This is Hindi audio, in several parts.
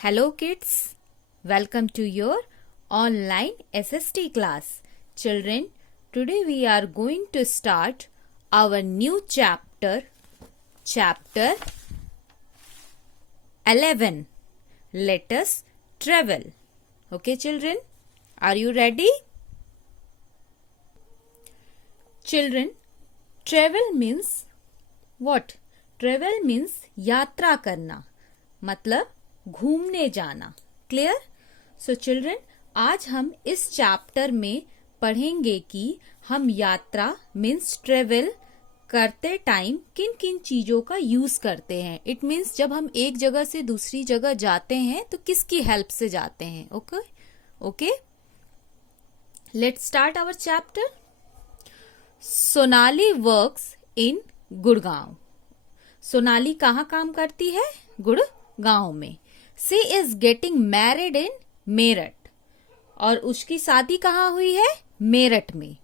Hello kids, welcome to your online SST class. Children, today we are going to start our new chapter 11. Let us travel. Okay children, are you ready? Children, travel means what? Travel means यात्रा करना, मतलब घूमने जाना. क्लियर? सो चिल्ड्रन, आज हम इस चैप्टर में पढ़ेंगे कि हम यात्रा मीन्स ट्रेवल करते टाइम किन किन चीजों का यूज करते हैं. इट मीन्स जब हम एक जगह से दूसरी जगह जाते हैं तो किसकी हेल्प से जाते हैं. Okay let's start our chapter. Sonali works in Gurgaon. Sonali कहाँ काम करती है? गुड़गांव में. She is getting married in Meerut. और उसकी शादी कहाँ हुई है? मेरठ में.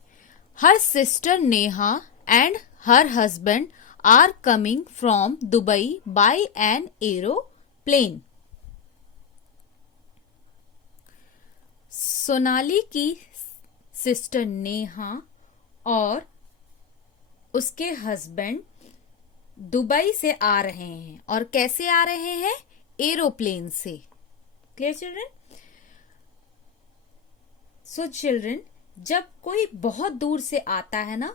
Her sister Neha and her husband are coming from Dubai by an aeroplane. Sonali की सिस्टर नेहा और उसके हस्बैंड दुबई से आ रहे हैं. और कैसे आ रहे हैं? एरोप्लेन से. Clear children? सो चिल्ड्रन, जब कोई बहुत दूर से आता है ना,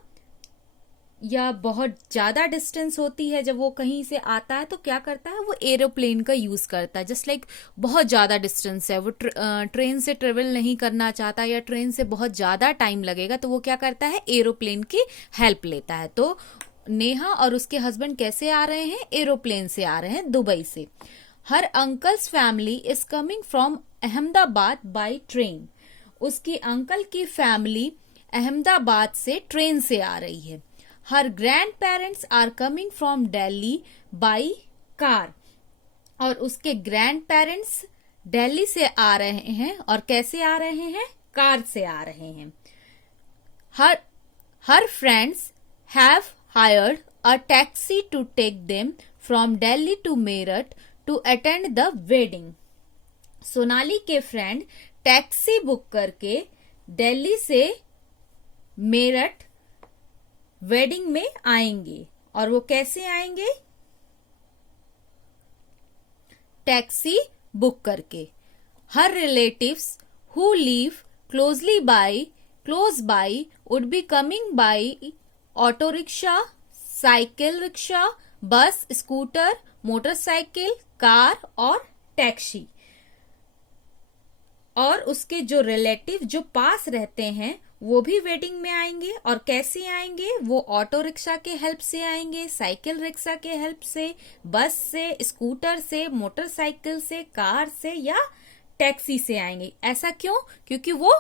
या बहुत ज्यादा डिस्टेंस होती है, जब वो कहीं से आता है तो क्या करता है? वो एरोप्लेन का यूज करता है. जस्ट लाइक बहुत ज्यादा डिस्टेंस है, वो ट्रेन से ट्रेवल नहीं करना चाहता या ट्रेन से बहुत ज्यादा टाइम लगेगा, तो वो क्या करता है? एरोप्लेन की हेल्प लेता है. तो नेहा और उसके हस्बैंड कैसे आ रहे हैं? एरोप्लेन से आ रहे हैं, दुबई से. Her uncle's family is coming from Ahmedabad by train. उसकी अंकल की फैमिली अहमदाबाद से ट्रेन से आ रही है. Her grand parents are coming from Delhi by car. और उसके ग्रैंड पेरेंट्स दिल्ली से आ रहे हैं. और कैसे आ रहे हैं? कार से आ रहे हैं. हर friends have hired a taxi to take them from Delhi to Meerut to attend the wedding. Sonali के फ्रेंड टैक्सी बुक करके दिल्ली से मेरठ वेडिंग में आएंगे. और वो कैसे आएंगे? टैक्सी बुक करके. Her relatives who live close by would be coming by auto rickshaw, cycle rickshaw, bus, scooter, motorcycle, car और टैक्सी. और उसके जो रिलेटिव जो पास रहते हैं वो भी वेडिंग में आएंगे. और कैसे आएंगे? वो ऑटो रिक्शा के हेल्प से आएंगे, साइकिल रिक्शा के हेल्प से, बस से, स्कूटर से, मोटरसाइकिल से, कार से या टैक्सी से आएंगे. ऐसा क्यों? क्योंकि वो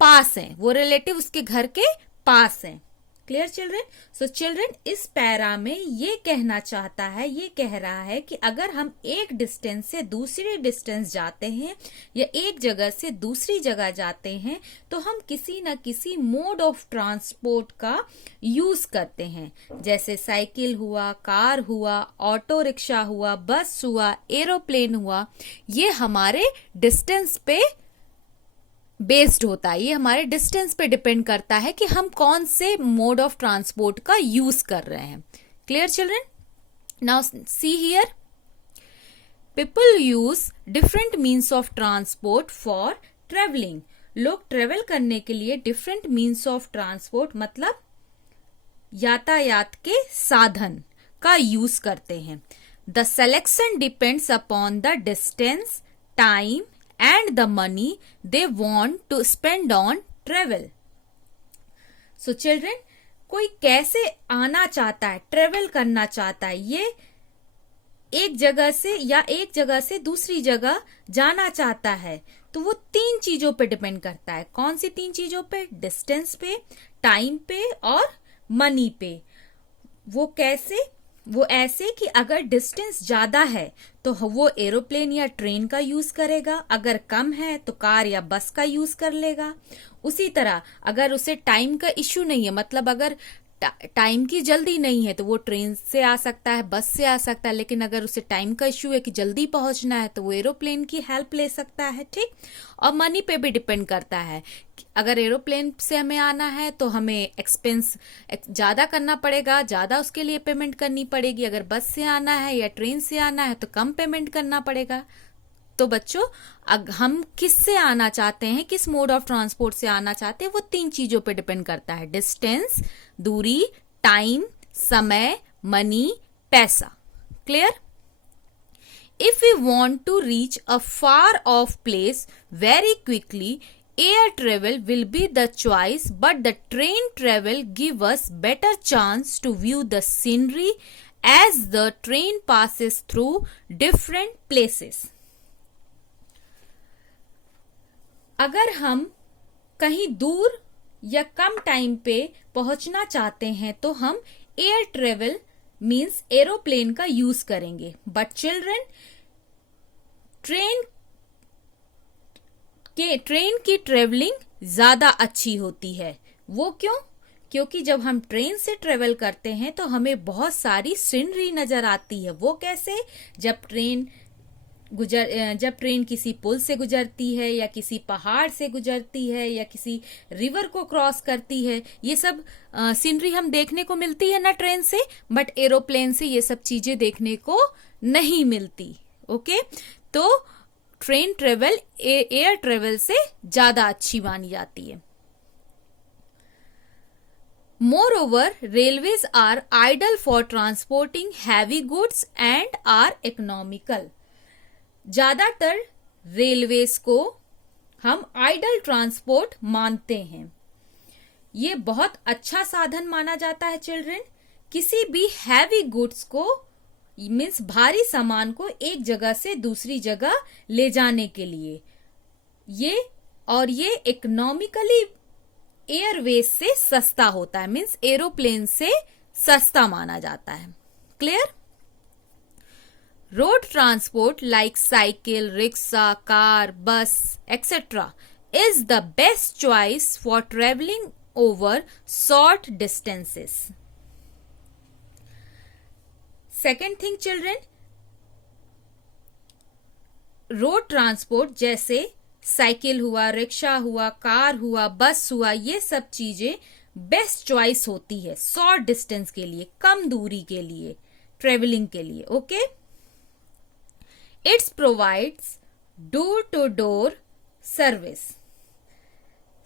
पास हैं, वो रिलेटिव उसके घर के पास हैं. Clear children? सो चिल्ड्रन, इस पैरा में ये कहना चाहता है, ये कह रहा है कि अगर हम एक डिस्टेंस से दूसरी डिस्टेंस जाते हैं या एक जगह से दूसरी जगह जाते हैं तो हम किसी न किसी मोड ऑफ ट्रांसपोर्ट का यूज करते हैं. जैसे साइकिल हुआ, कार हुआ, ऑटो रिक्शा हुआ, बस हुआ, एरोप्लेन हुआ. ये हमारे डिस्टेंस पे बेस्ड होता है, ये हमारे डिस्टेंस पे डिपेंड करता है कि हम कौन से मोड ऑफ ट्रांसपोर्ट का यूज कर रहे हैं. Clear children? Now see here, people use different means of transport for travelling. लोग ट्रेवल करने के लिए डिफरेंट मीन्स ऑफ ट्रांसपोर्ट मतलब यातायात के साधन का यूज करते हैं. The selection depends upon the distance, time and the money they want to spend on travel. So children, कोई कैसे आना चाहता है, ट्रेवल करना चाहता है, ये एक जगह से या एक जगह से दूसरी जगह जाना चाहता है, तो वो तीन चीजों पे डिपेंड करता है. कौन सी तीन चीजों पे? डिस्टेंस पे, टाइम पे और मनी पे. वो कैसे? वो ऐसे कि अगर डिस्टेंस ज्यादा है तो वो एरोप्लेन या ट्रेन का यूज करेगा, अगर कम है तो कार या बस का यूज कर लेगा. उसी तरह अगर उसे टाइम का इश्यू नहीं है, मतलब अगर टाइम की जल्दी नहीं है तो वो ट्रेन से आ सकता है, बस से आ सकता है, लेकिन अगर उसे टाइम का इश्यू है कि जल्दी पहुंचना है तो वो एरोप्लेन की हेल्प ले सकता है, ठीक। और मनी पे भी डिपेंड करता है, अगर एरोप्लेन से हमें आना है तो हमें एक्सपेंस ज़्यादा करना पड़ेगा, ज़्यादा उसके लिए पेमेंट करनी पड़ेगी। अगर बस से आना है या ट्रेन से आना है तो कम पेमेंट करना पड़ेगा। तो बच्चों, हम किससे आना चाहते हैं, किस मोड ऑफ ट्रांसपोर्ट से आना चाहते हैं, वो 3 चीजों पे डिपेंड करता है, डिस्टेंस, दूरी, टाइम, समय, मनी, पैसा। Clear? If we want to reach a far of place very quickly, air travel will be the choice, but the train travel give us better chance to view the scenery as the train passes through different places. अगर हम कहीं दूर या कम टाइम पे पहुंचना चाहते हैं तो हम एयर ट्रेवल मीन्स एरोप्लेन का यूज करेंगे। बट चिल्ड्रन, ट्रेन की ट्रेवलिंग ज्यादा अच्छी होती है। वो क्यों? क्योंकि जब हम ट्रेन से ट्रेवल करते हैं तो हमें बहुत सारी सीनरी नजर आती है। वो कैसे? जब ट्रेन किसी पुल से गुजरती है या किसी पहाड़ से गुजरती है या किसी रिवर को क्रॉस करती है, ये सब सीनरी हम देखने को मिलती है ना ट्रेन से, बट एरोप्लेन से ये सब चीजें देखने को नहीं मिलती। ओके, तो ट्रेन ट्रेवल एयर ट्रेवल से ज्यादा अच्छी मानी जाती है। Moreover, railways are ideal for transporting heavy goods and are economical. ज्यादातर रेलवेज को हम आइडल ट्रांसपोर्ट मानते हैं। ये बहुत अच्छा साधन माना जाता है चिल्ड्रन, किसी भी हैवी गुड्स को मीन्स भारी सामान को एक जगह से दूसरी जगह ले जाने के लिए। ये इकोनॉमिकली एयरवेज से सस्ता होता है, मीन्स एरोप्लेन से सस्ता माना जाता है। Clear? Road transport like cycle, rickshaw, car, बस etcetera is the best choice for traveling over short distances. Second thing children, road transport जैसे साइकिल हुआ, रिक्शा हुआ, कार हुआ, बस हुआ, ये सब चीजें बेस्ट चॉइस होती है शॉर्ट डिस्टेंस के लिए, कम दूरी के लिए, ट्रेवलिंग के लिए। Okay, it's provides door to door service.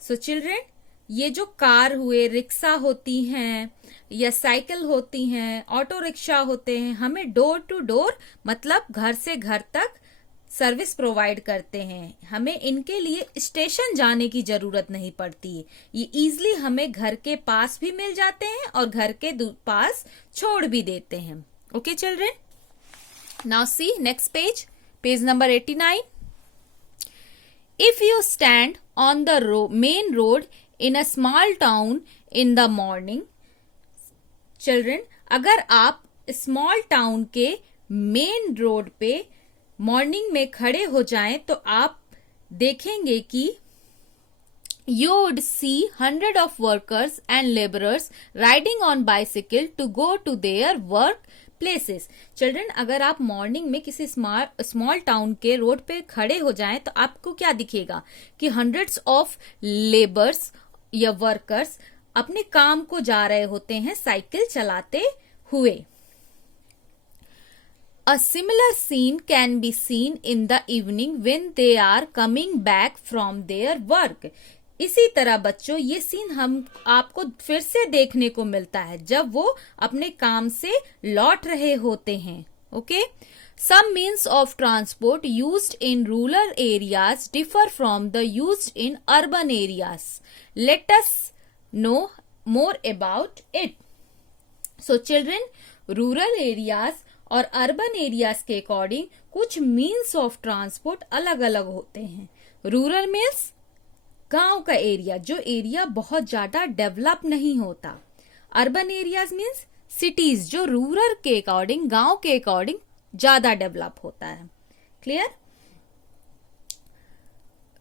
So children, ये जो कार हुए, रिक्शा होती हैं या साइकिल होती हैं, ऑटो रिक्शा होते हैं, हमें डोर टू डोर मतलब घर से घर तक सर्विस प्रोवाइड करते हैं। हमें इनके लिए स्टेशन जाने की जरूरत नहीं पड़ती है। ये इजीली हमें घर के पास भी मिल जाते हैं और घर के पास छोड़ भी देते हैं। Okay children, now see next page, page number 89। If you stand on the main road in a small town in the morning, children, अगर आप स्मॉल टाउन के मेन रोड पे मॉर्निंग में खड़े हो जाएं तो आप देखेंगे कि you would see hundred of workers and laborers riding on bicycle to go to their work places. Children, अगर आप मॉर्निंग में किसी स्मॉल टाउन के रोड पे खड़े हो जाएं तो आपको क्या दिखेगा कि हंड्रेड्स ऑफ लेबर्स या वर्कर्स अपने काम को जा रहे होते हैं साइकिल चलाते हुए। A similar scene can be seen in the evening when they are coming back from their work. इसी तरह बच्चों, ये सीन हम आपको फिर से देखने को मिलता है जब वो अपने काम से लौट रहे होते हैं। Okay, some means of transport used in rural areas differ from the used in urban areas. Let us know more about it. So children, rural areas और अर्बन एरियाज के अकॉर्डिंग कुछ मीन्स ऑफ ट्रांसपोर्ट अलग अलग होते हैं। रूरल मीन्स गांव का एरिया, जो एरिया बहुत ज्यादा डेवलप नहीं होता। अर्बन एरियाज मीन्स सिटीज, जो रूरल के अकॉर्डिंग, गांव के अकॉर्डिंग ज्यादा डेवलप होता है। Clear?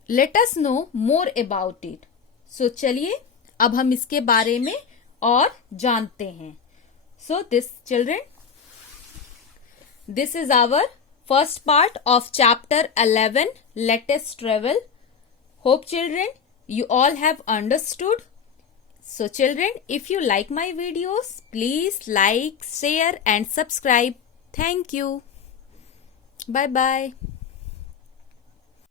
Let us know more about it. So चलिए अब हम इसके बारे में और जानते हैं। So this children, this is our first part of chapter 11, let us travel. Hope children you all have understood. So children, if you like my videos, please like, share and subscribe. Thank you. Bye bye.